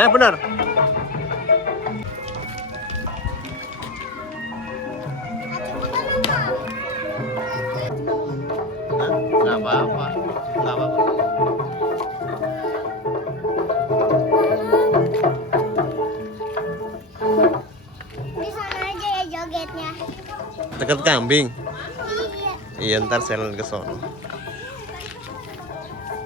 Benar. Hah? Nggak apa-apa. Nggak apa-apa. Di sana aja ya jogetnya. Dekat kambing. Iya. Iya, ntar saya ke sono.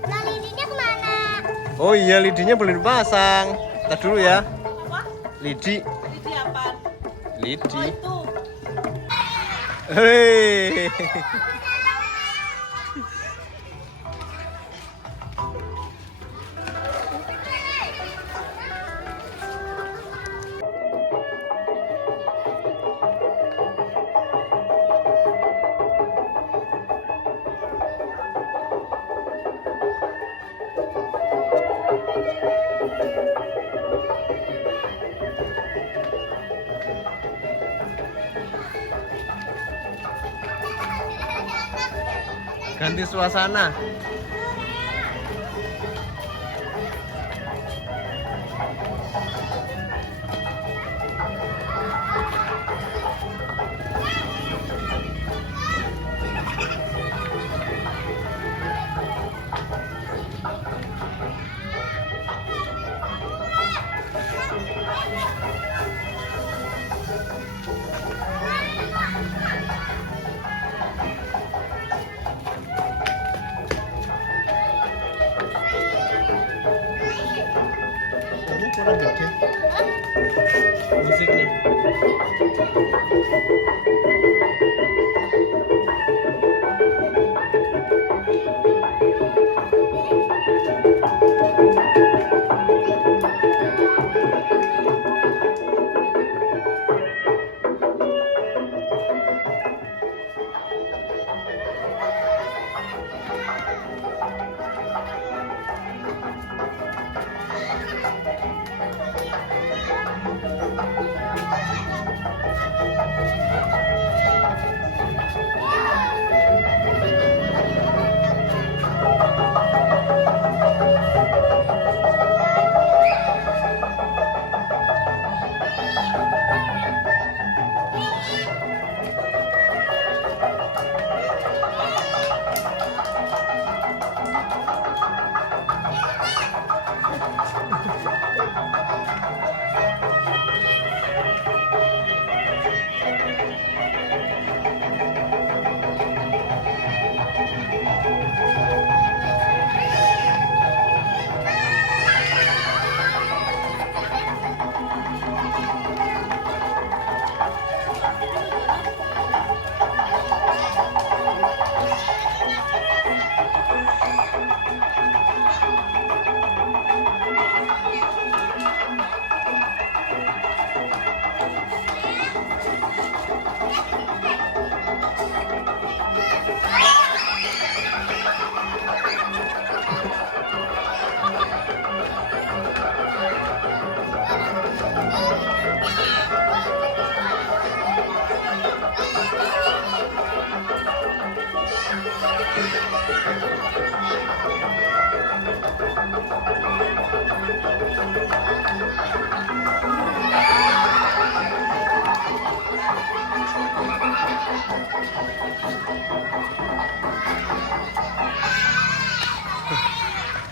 Nah, lidinya kemana? Oh iya, lidinya belum dipasang. Ntar dulu ya. Apa? Lidi. Lidi apa? Lidi. Oh itu. Hei. Ganti suasana. Ini kurang gede musiknya.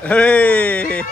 Hei.